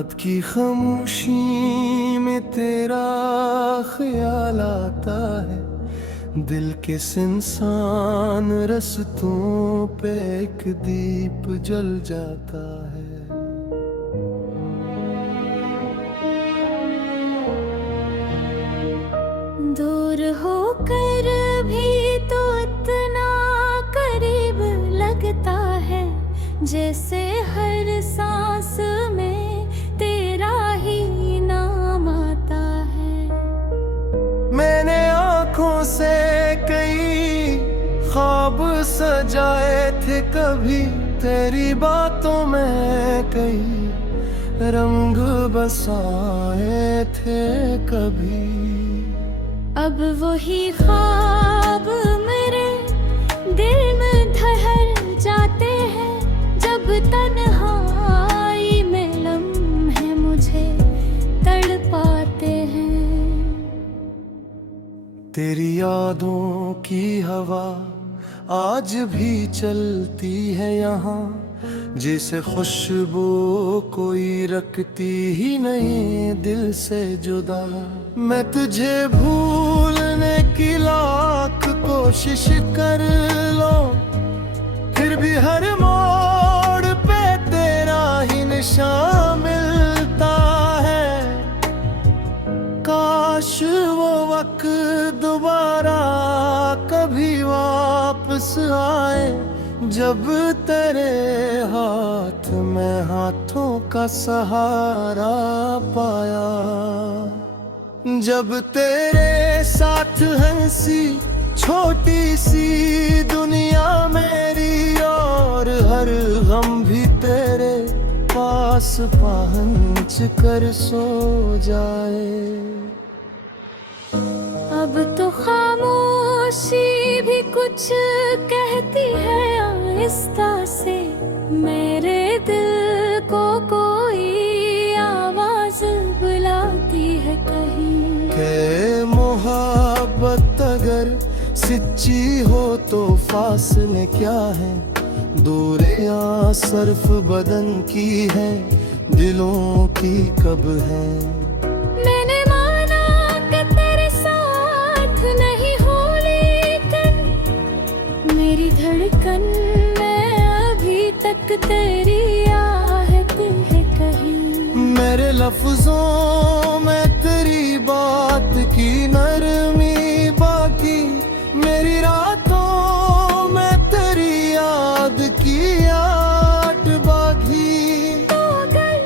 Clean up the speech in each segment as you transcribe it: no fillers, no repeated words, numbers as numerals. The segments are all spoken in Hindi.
रात की खामोशी में तेरा ख्याल आता है, दिल के इंसान रस्तों पे एक दीप जल जाता है। दूर होकर भी तो इतना करीब लगता है, जैसे हर सांस में तेरा ही नाम आता है। मैंने आँखों से कई ख्वाब सजाए थे, कभी तेरी बातों में कई रंग बसाए थे कभी। अब वही ख्वाब मेरे दिल में ठहर जाते हैं, जब तन्हाई में लम्हे मुझे तड़पाते हैं। तेरी यादों की हवा आज भी चलती है यहाँ, जिसे खुशबू कोई रखती ही नहीं दिल से जुदा। मैं तुझे भूलने की लाख कोशिश कर लूं, फिर भी हर मोड़ पे तेरा ही निशान मिलता है। काश वो वक्त दोबारा कभी वापस आए, जब तेरे हाथ में हाथों का सहारा पाया। जब तेरे साथ हंसी छोटी सी दुनिया मेरी, और हर गम भी तेरे पास पहुंच कर सो जाए। अब तो खामोशी भी कुछ कहती है आहिस्ता से, मेरे दिल को कोई आवाज बुलाती है कहीं। के मोहब्बत अगर सच्ची हो तो फासले क्या है, दूरियां सिर्फ बदन की है, दिलों की कब है। मैंने माना कि तेरे साथ नहीं हो, लेकिन मेरी धड़कन में अभी तक तेरी आहट है कहीं। मेरे लफ्जों में तेरी बात की नरमी बाकी, मेरी रातों में तेरी याद की आट बाकी। तो अगर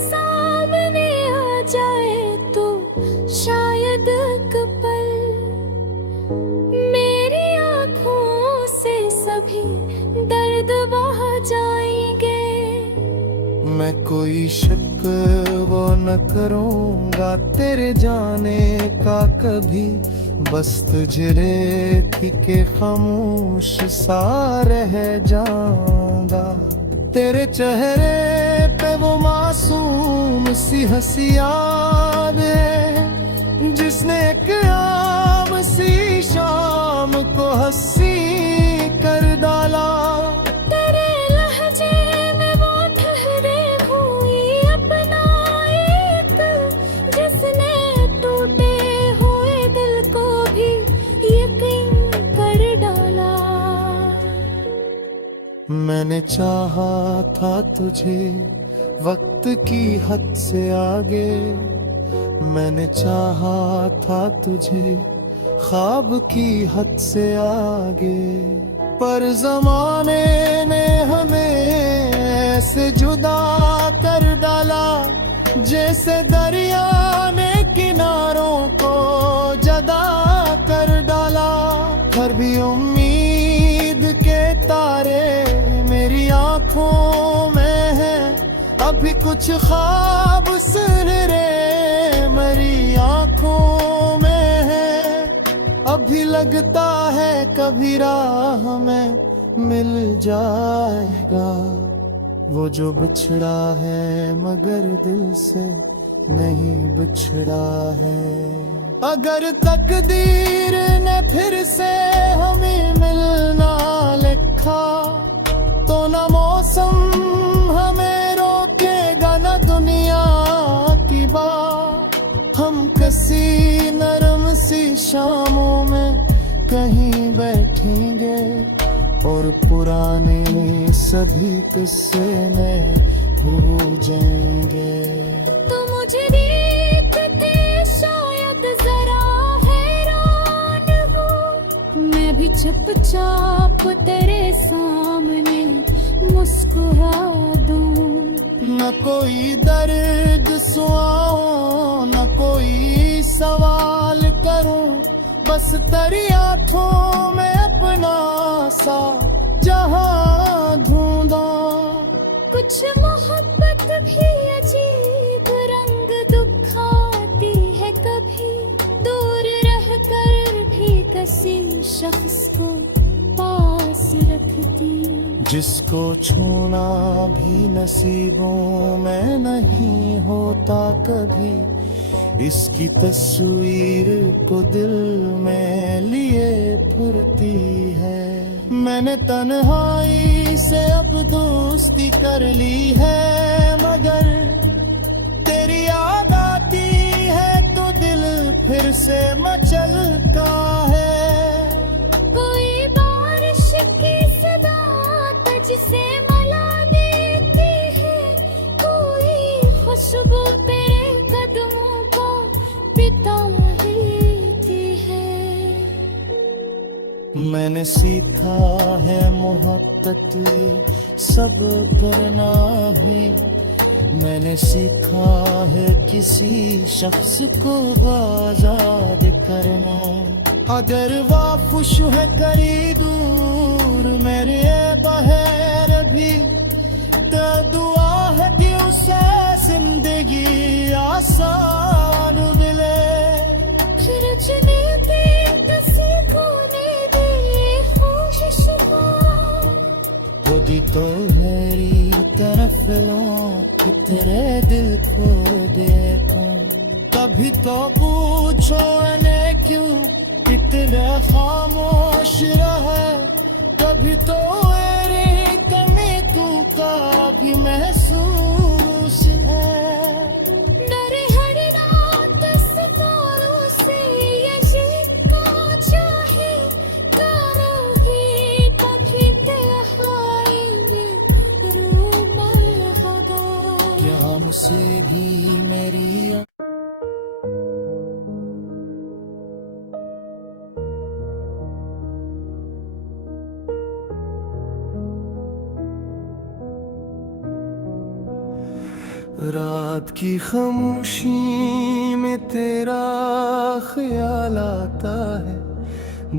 सामने आ जाए तो शायद एक पल मेरी आँखों से सभी दर्द बहा जाएंगे। मैं कोई शक वो न करूँगा तेरे जाने का कभी, बस तुझे देखी के खामोश सा रह जाऊंगा। तेरे चेहरे पे वो मासूम सी हंसी याद है, जिसने एक आम सी शाम को हंसी कर डाला। तेरे लहजे में वो ठहरे हुई अपना एक, जिसने टूटे हुए दिल को भी यकीन कर डाला। मैंने चाहा था तुझे वक्त की हद से आगे, मैंने चाहा था तुझे ख्वाब की हद से आगे, पर जमाने ने हमें ऐसे जुदा कर डाला, जैसे दरिया ने किनारों को जदा कर डाला। हर भी उम्मीद के तारे मेरी आंखों में है, अभी कुछ ख्वाब सुनहरे मेरी आंखों में है। अभी लगता है कभी राह में मिल जाएगा, वो जो बिछड़ा है मगर दिल से नहीं बिछड़ा है। अगर तकदीर ने फिर से हमें मिलना लिखा, तो न मौसम हमें रोकेगा न दुनिया कसी नरम सी शामों में कहीं बैठेंगे और पुराने सभी किस्से नए हो जाएंगे। तो मुझे देखते शायद जरा हैरान हो, मैं भी चुपचाप तेरे सामने मुस्कुरा दूं। न कोई दर्द सुनाऊं, न कोई सवाल करूं, बस तेरी आंखों में अपना सा जहां ढूंढा। कुछ मोहब्बत भी अजीब रंग दिखाती है, कभी दूर रहकर भी किसी शख्स को पास रखती। जिसको छूना भी नसीबों में नहीं होता कभी, इसकी तस्वीर को दिल में लिए फिरती है। मैंने तन्हाई से अब दोस्ती कर ली है, मगर तेरी याद आती है तो दिल फिर से मचलता है। कोई बारिश की सदा तुझसे मिला देती है, कोई खुशबू तेरे कदमों को बिता देती है। मैंने सीखा है मोहब्बत सब करना भी, मैंने सीखा है किसी शख्स को आजाद करना। अगर वाफुश है कहीं दूर मेरे बहर भी, तो दुआ है कि उसे जिंदगी आसान मिले। फिर चुने दे किसी कोने दे होश शुमार, खुद तो मेरी तरफ लौट तेरे दिल को देखूं। कभी तो पूछो ने क्यों इतने खामोश रहे, कभी तो मेरी कमी तू का भी महसूस है। डरे हर रात सितारों से ये जीतना चाहे, करोगी कभी तन्हाई रूमाल खुदा। क्या मुझसे भी मेरी रात की खामोशी में तेरा ख्याल आता है,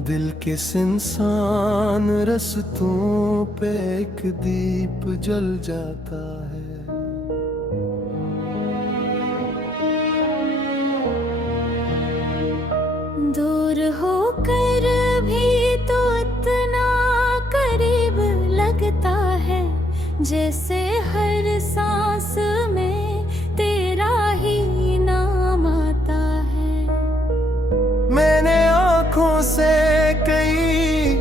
दिल के इंसान रस्तों पे एक दीप जल जाता है। दूर होकर भी तो इतना करीब लगता है, जैसे हर सांस में तेरा ही नाम आता है। मैंने आँखों से कई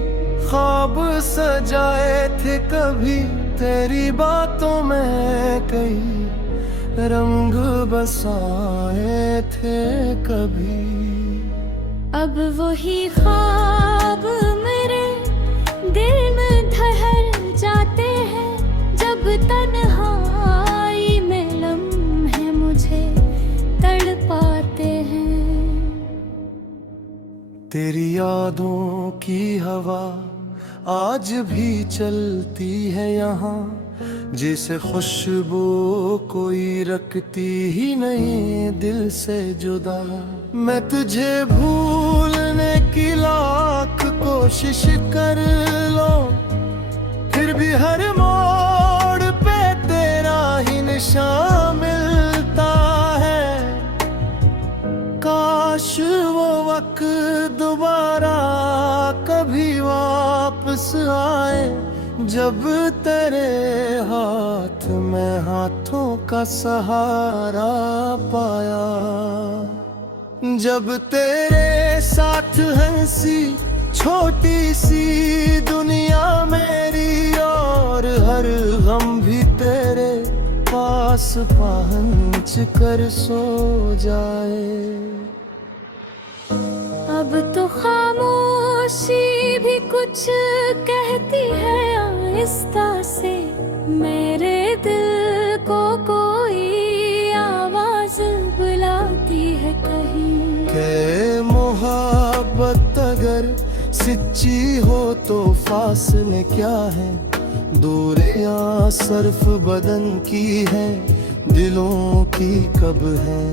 ख्वाब सजाए थे कभी, तेरी बातों में कई रंग बसाए थे कभी। अब वही ख्वाब मेरे दिल में ठहर जाते हैं, जब तन्हाई में लम्हे मुझे तड़पाते हैं। तेरी यादों की हवा आज भी चलती है यहाँ, जिसे खुशबू कोई रखती ही नहीं दिल से जुदा। मैं तुझे भूलने की लाख कोशिश कर लूं, फिर भी हर मोड़ पे तेरा ही निशान मिलता है। काश वो वक्त दोबारा कभी वापस आए, जब तेरे हाथ में हाथों का सहारा पाया। जब तेरे साथ हंसी छोटी सी दुनिया मेरी, और हर गम भी तेरे पास पास पहुंच कर सो जाए। अब तो खामोशी भी कुछ कहती है आहिस्ता से, मेरे दिल को कोई आवाज बुलाती है कहीं। के मोहब्बत अगर सच्ची हो तो फासले क्या है, दूरियां सिर्फ बदन की है, दिलों की कब है।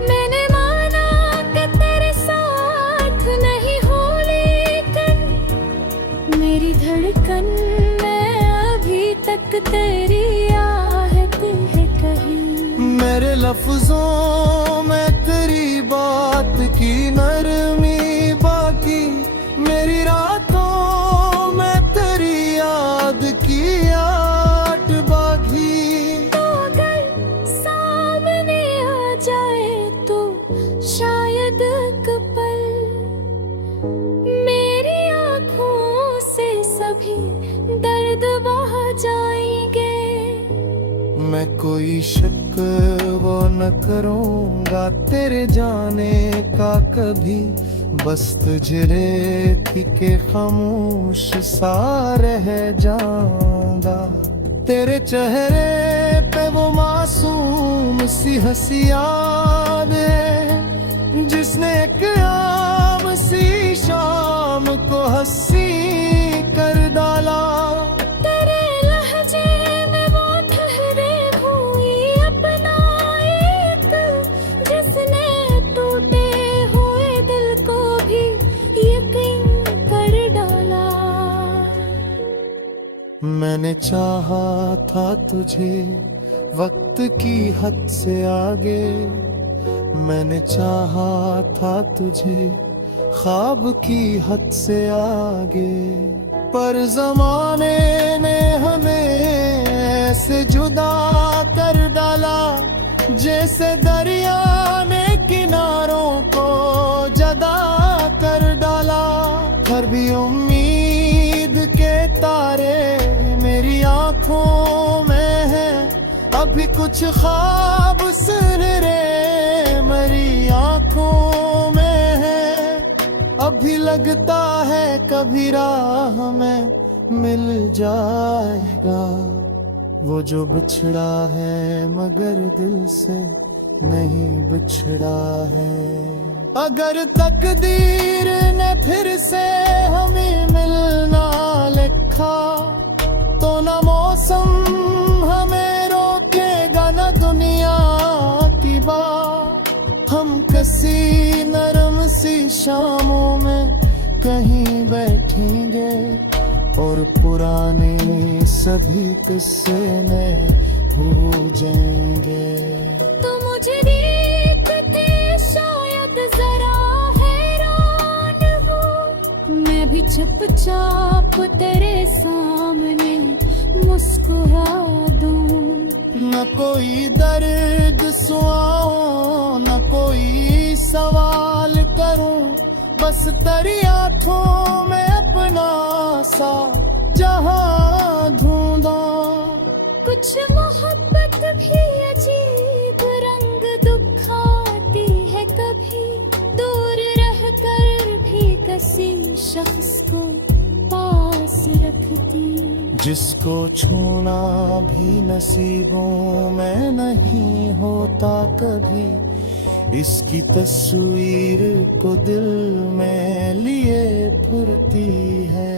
मैंने माना कि तेरे साथ नहीं हो, लेकिन मेरी धड़कन में अभी तक तेरी आहट है कहीं। मेरे लफ्जों में तेरी बात की नरमी बाकी, मेरी रातों में तेरी याद की आट बाकी। तो अगर सामने आ जाए तो शायद एक पल मेरी आँखों से सभी दर्द बहा जाएंगे। मैं कोई शक वो न करूँगा तेरे जाने का कभी, बस तुझे थी के खामोश सा रह जाऊंगा। तेरे चेहरे पे वो मासूम सी हंसी याद है, जिसने एक आम सी शाम को हंसी कर डाला। तेरे लहजे में वो ठहरे हुई अपना एक, जिसने टूटे हुए दिल को भी यकीन कर डाला। मैंने चाहा था तुझे वक्त की हद से आगे, मैंने चाहा था तुझे ख्वाब की हद से आगे, पर जमाने ने हमें ऐसे जुदा कर डाला, जैसे दरिया ने किनारों को जदा कर डाला। हर भी उम्मीद के तारे मेरी आंखों में है, अभी कुछ ख्वाब सुनहरे मेरी आंखों में है। अभी लगता है कभी राह में मिल जाएगा, वो जो बिछड़ा है मगर दिल से नहीं बिछड़ा है। अगर तकदीर ने फिर से हमें मिलना लिखा, तो न मौसम हमें रोकेगा न दुनिया की बात। हम किसी नरम सी शामों में कहीं बैठेंगे, और पुराने सभी किस्से में हो जाएंगे। तो मुझे देखते शायद जरा हैरान हो, मैं भी चुपचाप तेरे सामने मुस्कुरा दूं। न कोई दर्द सुनाऊं, न कोई सवाल करूं, बस तेरी आँखों में अपना सा जहां ढूंढा। कुछ मोहब्बत भी अजीब रंग दिखाती है, कभी दूर रहकर भी किसी शख्स को पास रखती। जिसको छूना भी नसीबों में नहीं होता कभी, इसकी तस्वीर को दिल में लिए फिरती है।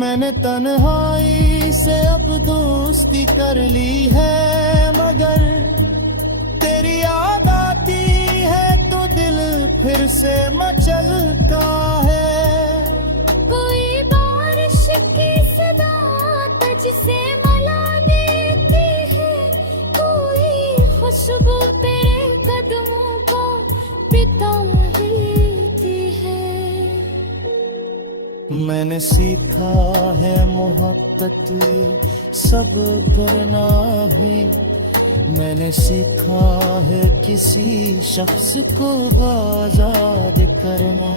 मैंने तन्हाई से अब दोस्ती कर ली है, मगर तेरी याद आती है तो दिल फिर से मचलता है। कोई बारिश की सदा तुझसे मिला देती है, कोई खुशबू तेरे कदमों को बिता देती है। मैंने सीखा है मोहब्बत सब करना भी, मैंने सीखा है किसी शख्स को आजाद करना।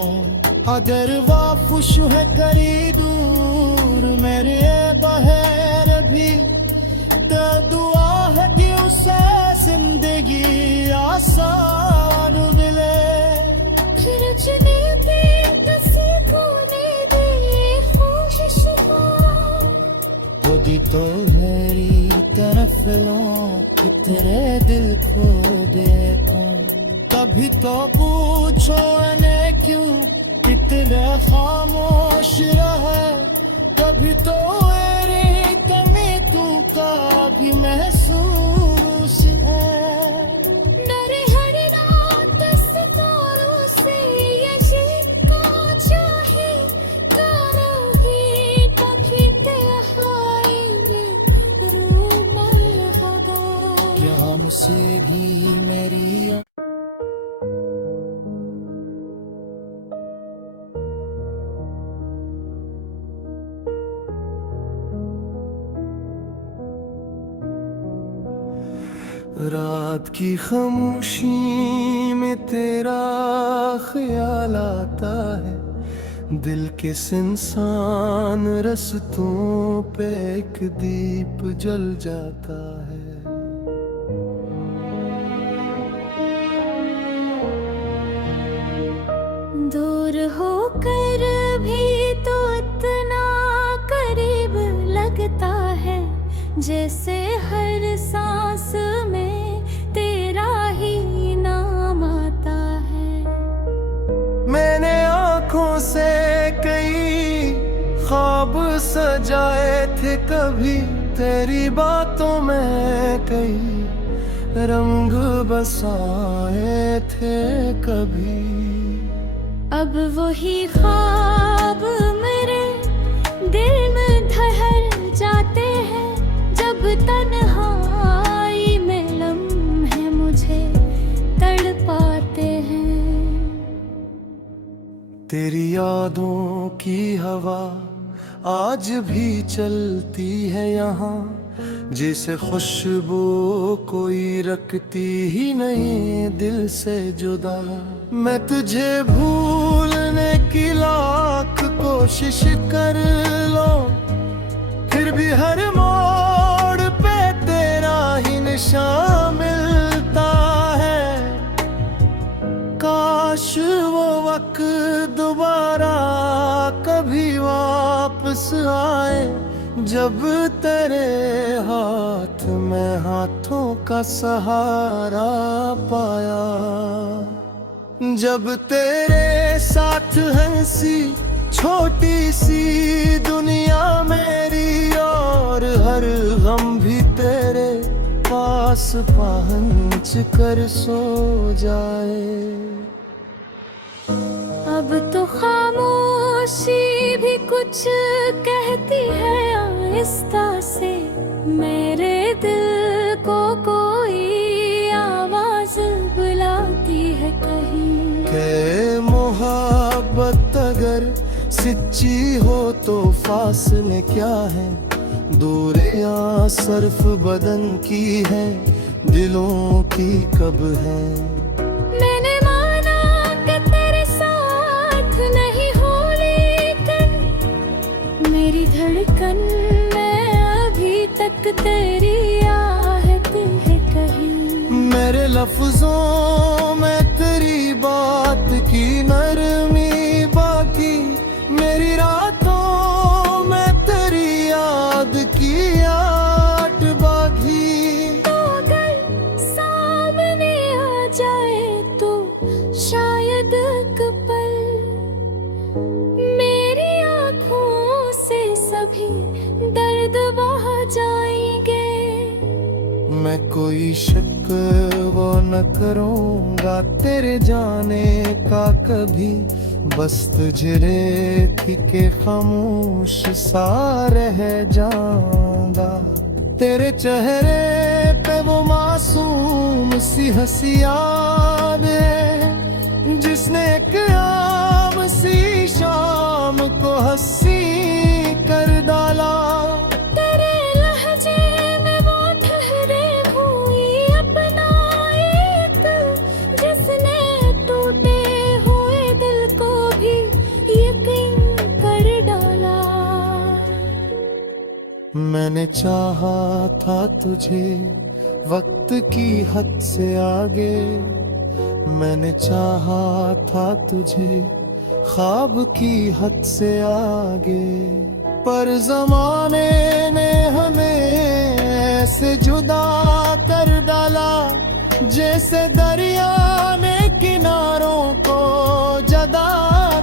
अगर वाफुश है करी दूर मेरे बहर भी, दुआ है कि उसे जिंदगी आसान मिले। फिर चुने के तस्वीरों दे ख्वाहिश खुदी तो मेरी तरफ लो कि तेरे दिल को देखूं। कभी तो पूछो ने क्यों इतने खामोश रहे। कभी तो मेरी कमी तू का भी महसूस है। डरे हर रात सितारों से ये जीतना चाहे करोगी कभी तन्हाई में रूमल खुदा। क्या मुझसे भी मेरी रात की खामोशी में तेरा ख्याल आता है। दिल के इंसान रस्तों पे एक दीप जल जाता है। दूर होकर भी तो इतना करीब लगता है जैसे हर सांस में तेरा ही नाम आता है। मैंने आँखों से कई ख्वाब सजाए थे कभी। तेरी बातों में कई रंग बसाए थे कभी। अब वही ख्वाब मेरे दिल में ठहर जाते हैं जब तन्हाई में लम्हे मुझे तड़पाते हैं। तेरी यादों की हवा आज भी चलती है यहाँ। जिसे खुशबू कोई रखती ही नहीं दिल से जुदा। मैं तुझे भूलने की लाख कोशिश कर लो फिर भी हर मोड़ पे तेरा ही निशान मिलता है। काश वो वक्त दोबारा कभी वापस आए जब तेरे हाथ में हाथों का सहारा पाया। जब तेरे साथ हंसी छोटी सी दुनिया मेरी और हर गम भी तेरे पास पहुंच कर सो जाए। अब तो खामोशी भी कुछ कहती है आहिस्ता से। मेरे दिल को कोई आवाज बुलाती है कहीं। के मोहब्बत अगर सच्ची हो तो फासले क्या है। दूरियां सिर्फ बदन की है दिलों की कब है। मैंने माना कि तेरे साथ नहीं हो लेकिन मेरी धड़कन में अभी तक तेरी आहट है कहीं। मेरे लफ्जों में तेरी बात की नरमी बाकी। मेरी रातों में तेरी याद की आट बाकी। तो अगर सामने आ जाए तो शायद एक पल मेरी आँखों से सभी दर्द बहा जाएंगे। मैं कोई शक वो न करूँगा तेरे जाने का कभी। बस तुझे रेख के खामोश सा रह जाऊंगा। तेरे चेहरे पे वो मासूम सी हंसी याद है जिसने एक आम सी शाम को हंसी कर डाला। तेरे लहजे में वो ठहरे हुई अपना एक जिसने टूटे हुए दिल को भी यकीन कर डाला। मैंने मैंने चाहा था तुझे वक्त की हद से आगे, मैंने चाहा था तुझे ख्वाब की हद से आगे, पर जमाने ने हमें ऐसे जुदा कर डाला जैसे दरिया ने किनारों को जदा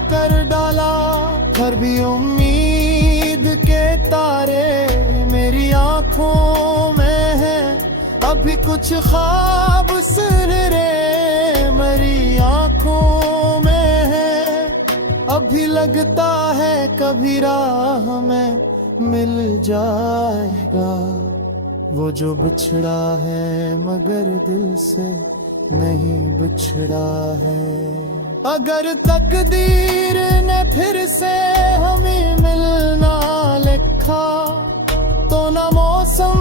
कर डाला। फिर भी उम्मीद के तारे मेरी आंखों में है, अभी कुछ ख्वाब सुनहरे मेरी आंखों में है। अभी लगता है कभी राह में मिल जाएगा वो जो बिछड़ा है मगर दिल से नहीं बिछड़ा है। अगर तकदीर ने फिर से हमें मिलना लिखा तो न मौसम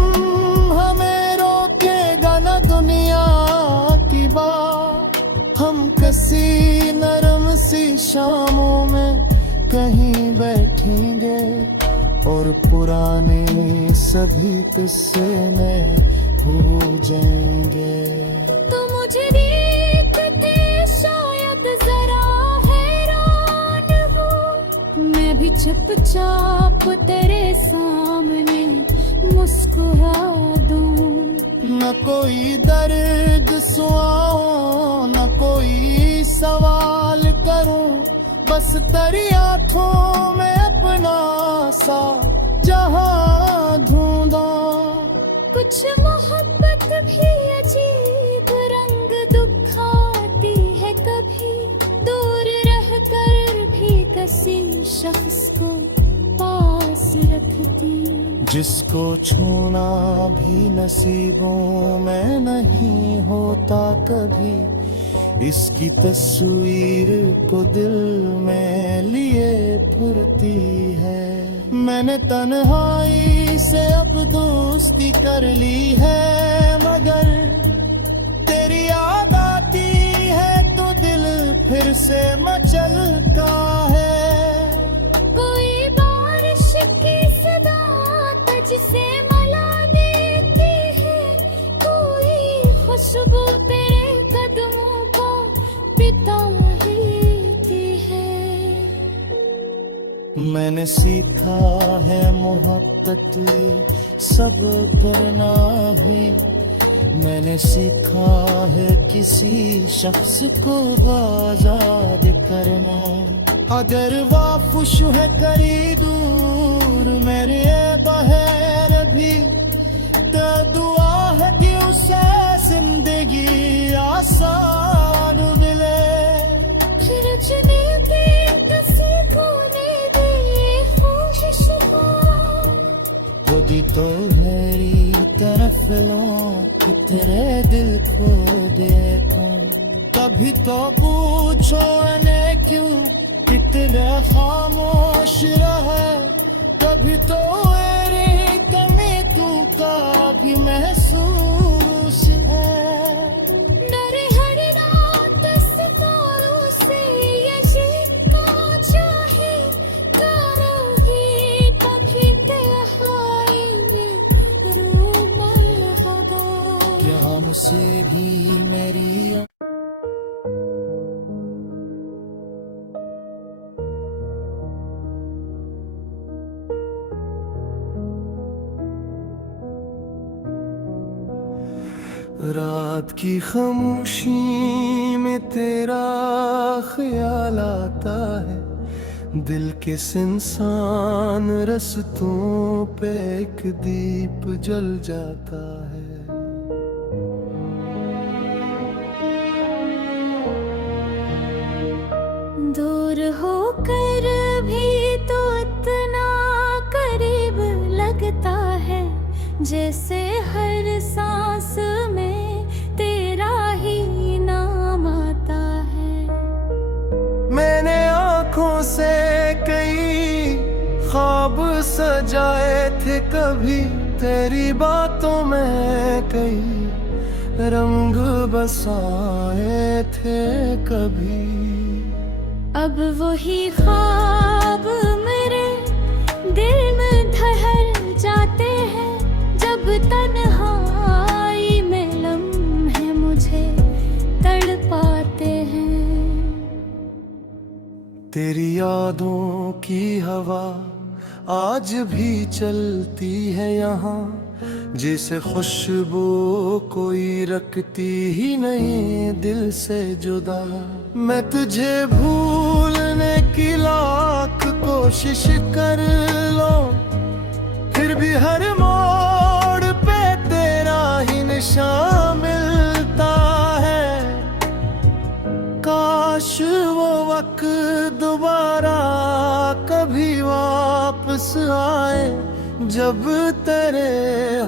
हमें रोकेगा न दुनिया की बात। हम किसी नरम सी शामों में कहीं बैठेंगे और पुराने सभी किस्से में हो जाएंगे। तो मुझे देखते शायद जरा हैरान हो, मैं भी चुपचाप तेरे सामने मुस्कुरा दूं। न कोई दर्द सुनाऊं न कोई सवाल करूं, बस तेरी आँखों में अपना सा जहां ढूंढा। कुछ मोहब्बत भी अजीब रंग दिखाती है, कभी दूर रहकर भी किसी शख्स को पास रखती। जिसको छूना भी नसीबों में नहीं होता कभी, इसकी तस्वीर को दिल में लिए फिरती है। मैंने तन्हाई से अब दोस्ती कर ली है, मगर तेरी याद आती है तो दिल फिर से मचलता है। कोई बारिश की सदा तुझसे मला देती है, कोई खुशबू तेरे कदमों को पिता देती है। मैंने सीखा है मोहब्बत सब करना भी, मैंने सीखा है किसी शख्स को आजाद करना। अगर वाफुश है करी दूर मेरे बहर भी, तो दुआ है कि उसे जिंदगी आसान मिले। फिर चुने के किसी को दे दे ख्वाहिश खुद तो मेरी तरफ लो कि तेरे दिल को देखूं। कभी तो पूछो ने क्यों इतना खामोश रहे, कभी तो मेरी कमी तू का भी महसूस है। डरे हर रात सितारों से ये जीतना चाहे, करोगी कभी तन्हाई में रूमाल हवा। क्या हमसे भी मेरी रात की खामोशी में तेरा ख्याल आता है, दिल के इंसान रस्तों पे एक दीप जल जाता है। दूर होकर भी तो इतना करीब लगता है, जैसे हर सांस में तेरा ही नाम आता है। मैंने आँखों से कई ख्वाब सजाए थे कभी, तेरी बातों में कई रंग बसाए थे कभी। अब वही ख्वाब मेरे दिल में ठहर जाते हैं, तन्हाई में लम्हे मुझे तड़पाते हैं। तेरी यादों की हवा आज भी चलती है यहाँ, जिसे खुशबू कोई रखती ही नहीं दिल से जुदा। मैं तुझे भूलने की लाख कोशिश कर लूं, फिर भी हर मोड़ पे तेरा ही निशान मिलता है। काश वो वक्त दोबारा कभी वापस आए, जब तेरे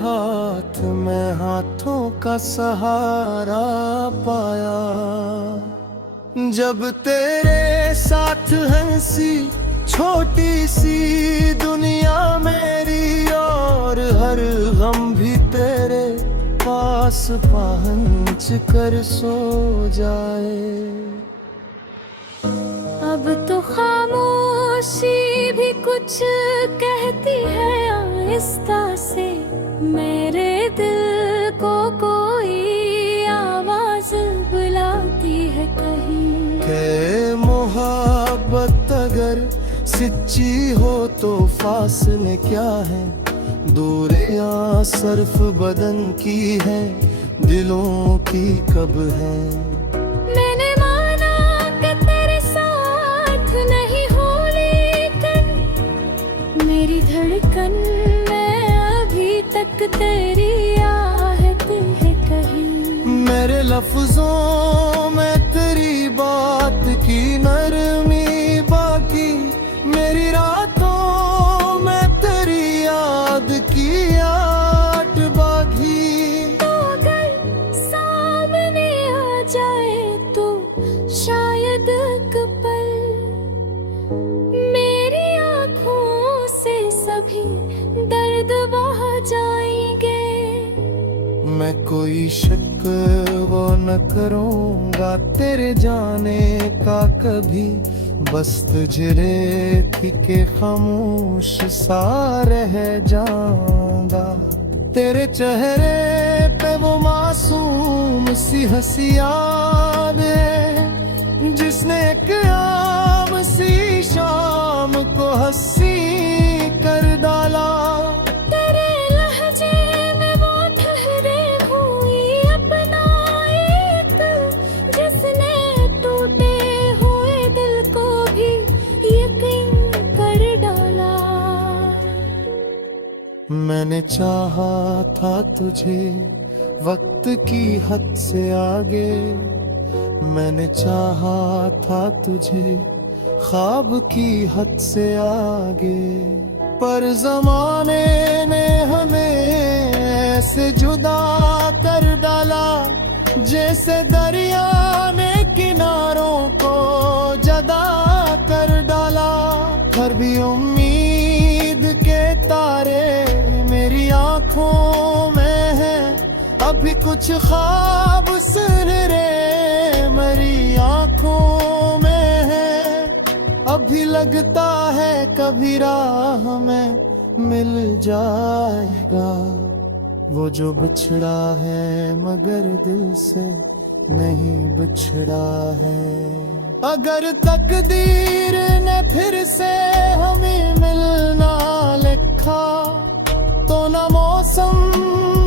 हाथ में हाथों का सहारा पाया। जब तेरे साथ हंसी छोटी सी दुनिया मेरी, और हर गम भी तेरे पास पहुंच कर सो जाए। अब तो खामोशी भी कुछ कहती है आहिस्ता से, मेरे दिल को कोई आवाज बुलाती है कहीं। के मोहब्बत अगर सच्ची हो तो फासले क्या है, दूरियां सिर्फ बदन की है, दिलों की कब है। मैंने माना कि तेरे साथ नहीं हो, लेकिन मेरी धड़कन में अभी तक तेरी आहट है कहीं। मेरे लफ्जों में तेरी बात की नरमी बाकी, मेरी रातों में तेरी याद की आट बागी। तो अगर सामने आ जाए तो शायद एक पल मेरी आँखों से सभी दर्द बह जाएंगे। मैं कोई शक वो न करूँगा तेरे जाने का कभी, बस तुझे रेती के खामोश सा रह जाऊंगा। तेरे चेहरे पे वो मासूम सी हंसी याद है, जिसने एक आम सी शाम को हंसी कर डाला। तेरे लहजे में वो ठहरे हुई अपना एक, जिसने टूटे हुए दिल को भी यकीन कर डाला। मैंने चाहा था तुझे वक्त की हद से आगे, मैंने चाहा था तुझे ख्वाब की हद से आगे, पर जमाने ने हमें ऐसे जुदा कर डाला, जैसे दरिया ने किनारों को जदा कर डाला। हर भी उम्मीद के तारे मेरी आंखों में है, अभी कुछ ख्वाब सुनहरे मेरी आंखों में है। अभी लगता है कभी राह में मिल जाएगा, वो जो बिछड़ा है मगर दिल से नहीं बिछड़ा है। अगर तकदीर ने फिर से हमें मिलना लिखा, तो न मौसम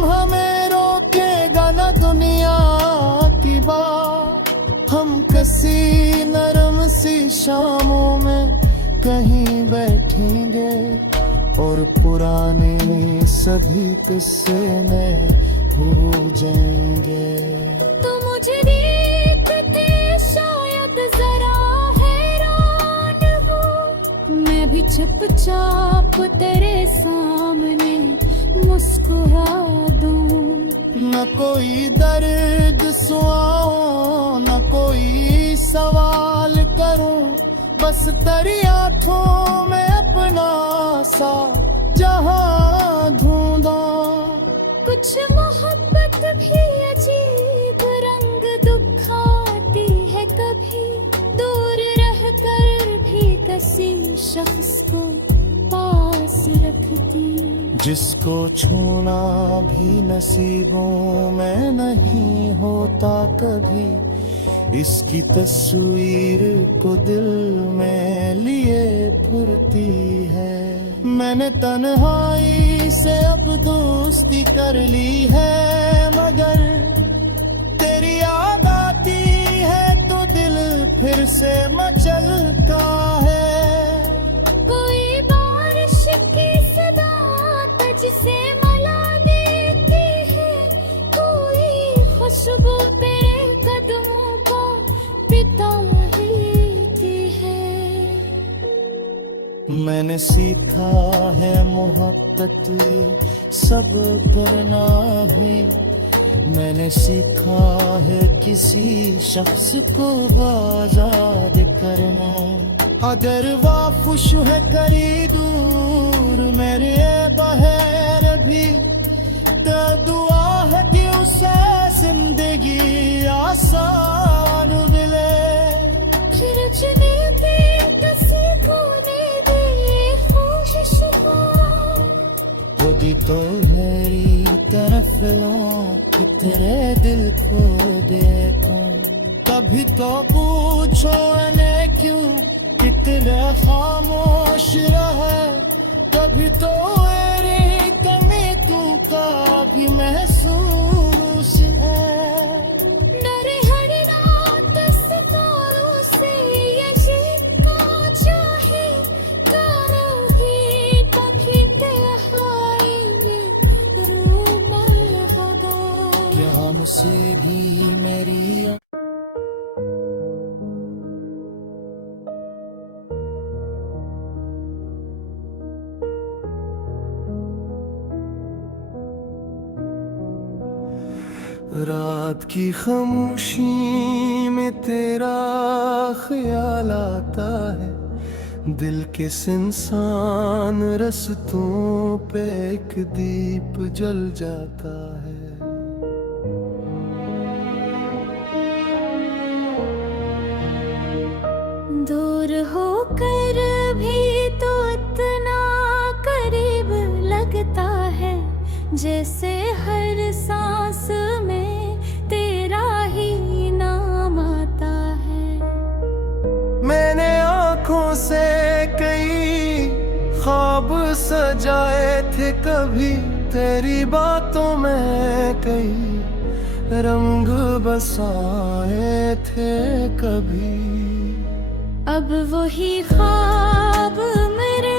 हमें रोकेगा न दुनिया की बात। हम किसी नरम सी शामों में कहीं बैठेंगे, और पुराने सभी किस्से में भूल जाएंगे। तो मुझे देखते शायद जरा हैरान हो, मैं भी चुपचाप तेरे सामने मुस्कुरा दूं। न कोई दर्द सुनाऊं, न कोई सवाल करूं, बस तेरी आँखों में अपना सा जहां ढूंढा। कुछ मोहब्बत भी अजीब रंग दिखाती है, कभी दूर रहकर भी किसी शख्स को पास पास रखती। जिसको छूना भी नसीबों में नहीं होता कभी, इसकी तस्वीर को दिल में लिए फिरती है। मैंने तन्हाई से अब दोस्ती कर ली है, मगर तेरी याद आती है तो दिल फिर से मचलता है। कोई बारिश की सदा तुझसे मला देती है, कोई खुशबू तेरे कदमों को पिता देती है। मैंने सीखा है मोहब्बत सब करना भी, मैंने सीखा है किसी शख्स को आजाद करना। अगर वाफुश है करी दूर मेरे बहर भी, तो दुआ है कि उसे जिंदगी आसान मिले। फिर चुने पे कोने दे ख्वाहिश खुदी तो मेरी तरफ लौट तेरे दिल को देखूं। कभी तो पूछो ने क्यों इतना खामोश रहे, कभी तो मेरी कमी तू का भी महसूस है। डरे हर रात सितारों से ये जीतना चाहे, करोगी कभी तन्हाई में रूबल होगा। क्या हमसे भी मेरी रात की खामोशी में तेरा ख्याल आता है, दिल के इंसान रस्तों पे एक दीप जल जाता है। दूर होकर भी तो इतना करीब लगता है, जैसे हर सांस में तेरा ही नाम आता है। मैंने आँखों से कई ख्वाब सजाए थे कभी, तेरी बातों में कई रंग बसाए थे कभी। अब वही ख्वाब मेरे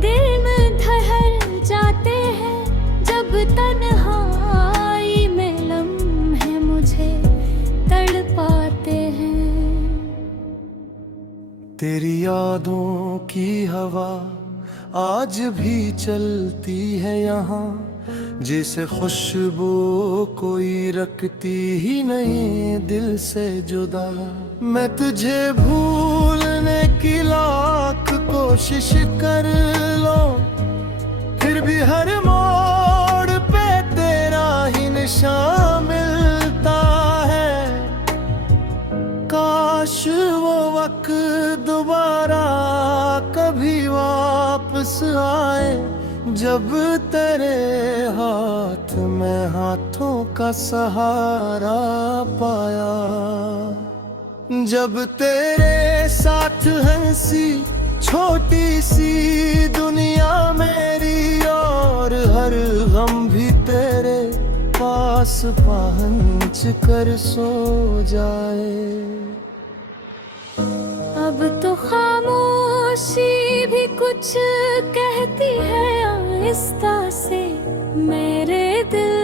दिल में ठहर जाते हैं, जब तन्हाई में लम्हे मुझे तड़पाते हैं। तेरी यादों की हवा आज भी चलती है यहाँ, जिसे खुशबू कोई रखती ही नहीं दिल से जुदा। मैं तुझे भूलने की लाख कोशिश कर लूं, फिर भी हर मोड़ पे तेरा ही निशान मिलता है। काश वो वक्त दोबारा कभी वापस आए, जब तेरे हाथ में हाथों का सहारा पाया। जब तेरे साथ हंसी छोटी सी दुनिया मेरी, और हर गम भी तेरे पास पहुंच कर सो जाए। अब तो खामोशी भी कुछ कहती है आहिस्ता से, मेरे दिल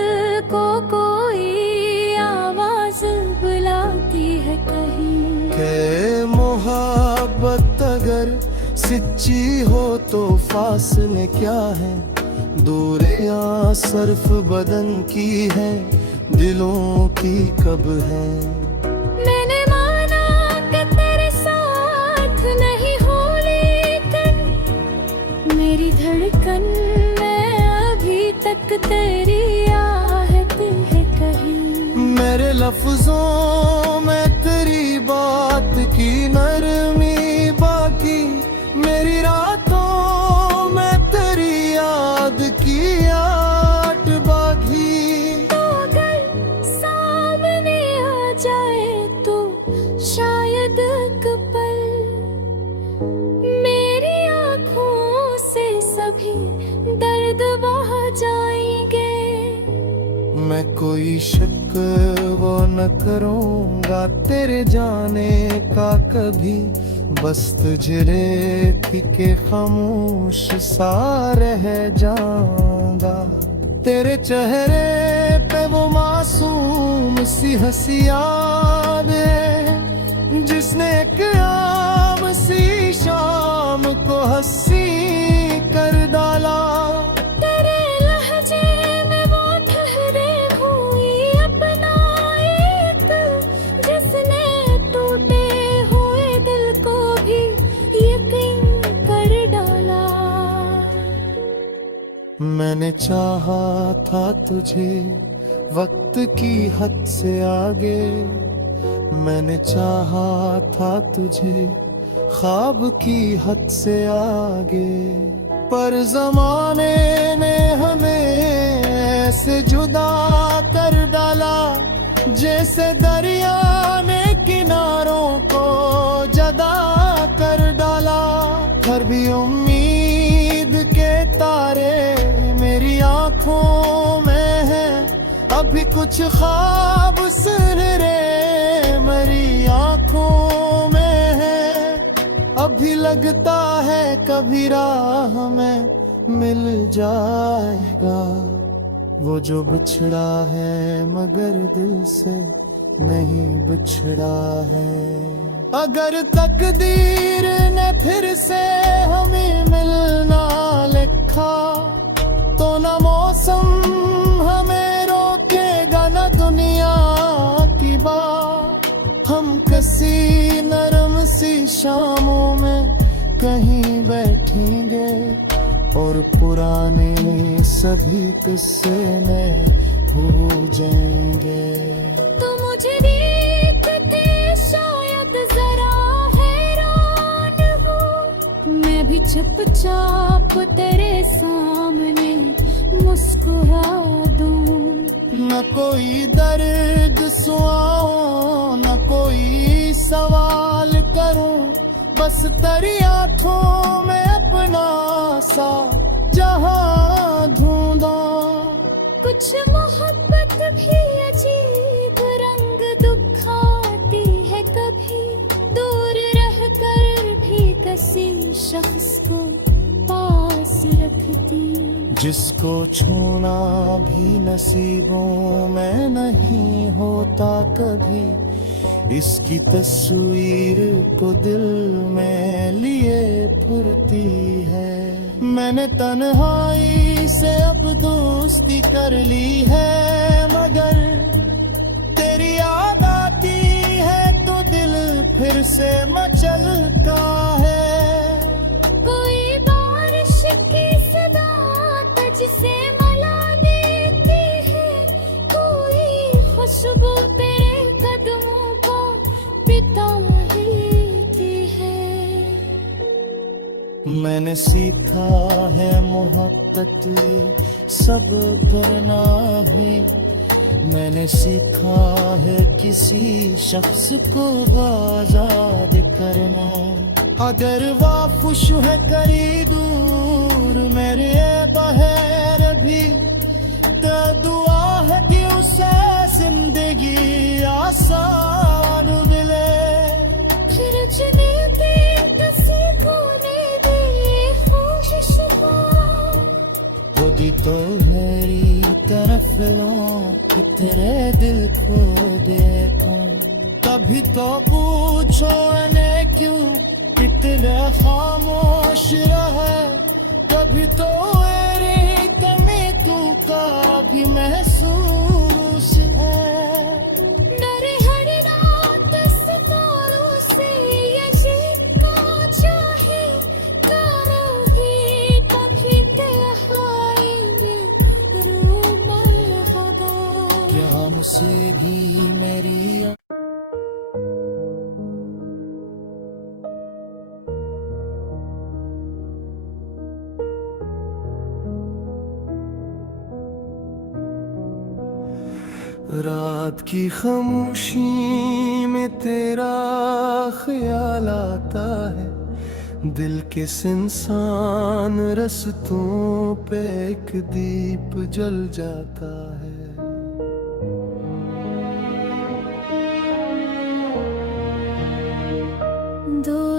को कोई आवाज बुलाती है कहीं। के मोहब्बत अगर सच्ची हो तो फासले क्या है, दूरियां सिर्फ बदन की है, दिलों की कब है। मैंने माना कि तेरे साथ नहीं हो, लेकिन मेरी धड़कन में अभी तक तेरी आहट है कहीं। मेरे लफ्जों में तेरी बात की नरमी बाकी, मेरी रातों में तेरी कोई शक वो न करूँगा तेरे जाने का कभी, बस तुझे देख के खामोश सा रह जाऊंगा। तेरे चेहरे पे वो मासूम सी हंसी याद है, जिसने एक आम सी शाम को हंसी कर डाला। तेरे लहजे में वो ठहरे हुई अपना एक, जिसने टूटे हुए दिल को भी यकीन कर डाला। मैंने चाहा था तुझे वक्त की हद से आगे, मैंने चाहा था तुझे ख्वाब की हद से आगे, पर जमाने ने हमें ऐसे जुदा कर डाला, जैसे दरिया ने किनारों को जदा कर डाला। हर भी उम्मीद के तारे मेरी आंखों में है, अभी कुछ ख्वाब सुनहरे मेरी आंखों में है। अभी लगता है कभी राह में मिल जाएगा, वो जो बिछड़ा है मगर दिल से नहीं बिछड़ा है। अगर तकदीर ने फिर से हमें मिलना लिखा, तो न मौसम हमें रोकेगा न दुनिया की बात। हम किसी नरम सी शामों में कहीं बैठेंगे, और पुराने सभी किस्से में भूल जाएंगे। तो मुझे देखते शायद जरा हैरान हो, मैं भी चुपचाप तेरे सामने मुस्कुरा दूं। न कोई दर्द सुनाऊं, न कोई सवाल करूं, बस तेरी आंखों में अपना सा जहां ढूंढा। कुछ मोहब्बत भी अजीब रंग दिखाती है, कभी दूर रहकर भी किसी शख्स को पास रखती। जिसको छूना भी नसीबों में नहीं होता कभी, इसकी तस्वीर को दिल में लिए फिरती है। मैंने तन्हाई से अब दोस्ती कर ली है, मगर तेरी याद आती है तो दिल फिर से मचलता है। कोई बारिश की सदा तुझसे मिला देती है, कोई खुशबू तेरे कदमों को पिता देती है। मैंने सीखा है मोहब्बत सब करना भी, मैंने सीखा है किसी शख्स को आजाद करना। अगर वाफुश है करी दूर मेरे बहर भी, तो दुआ है कि उसे जिंदगी आसान मिले। फिर चुनते किसी कोने दे ख्वाहिश खुदी तो मेरी तरफ लो कि तेरे दिल को देखूं। कभी तो पूछो ने क्यों इतने खामोश रहे, कभी तो मेरी कमी तू का भी महसूस है। डरे हर रात सितारों से ये जीतना चाहे, करोगी कभी तन्हाई में रूबल खुदा। क्या मुझसे भी मेरी रात की खामोशी में तेरा ख्याल आता है, दिल के इंसान रस्तों पे एक दीप जल जाता है।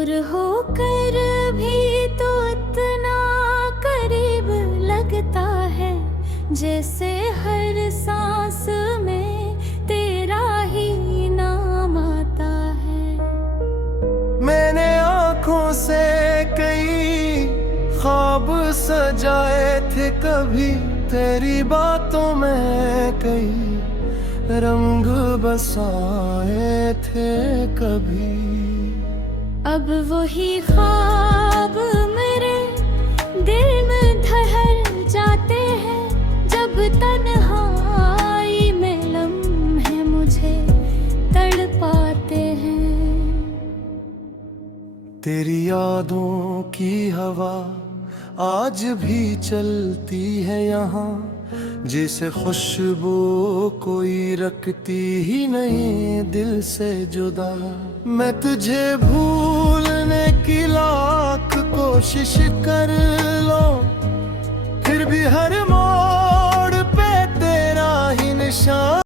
दूर होकर भी तो इतना करीब लगता है, जैसे हर सांस में तेरा ही नाम आता है। मैंने आँखों से कई ख्वाब सजाए थे, कभी तेरी बातों में कई रंग बसाए थे कभी। अब वही ख्वाब मेरे दिल में ठहर जाते हैं, जब तन्हाई में लम्हे मुझे तड़पाते हैं। तेरी यादों की हवा आज भी चलती है यहाँ, जिसे खुशबू कोई रखती ही नहीं दिल से जुदा। मैं तुझे भूलने की लाख कोशिश कर लो, फिर भी हर मोड़ पे तेरा ही निशान।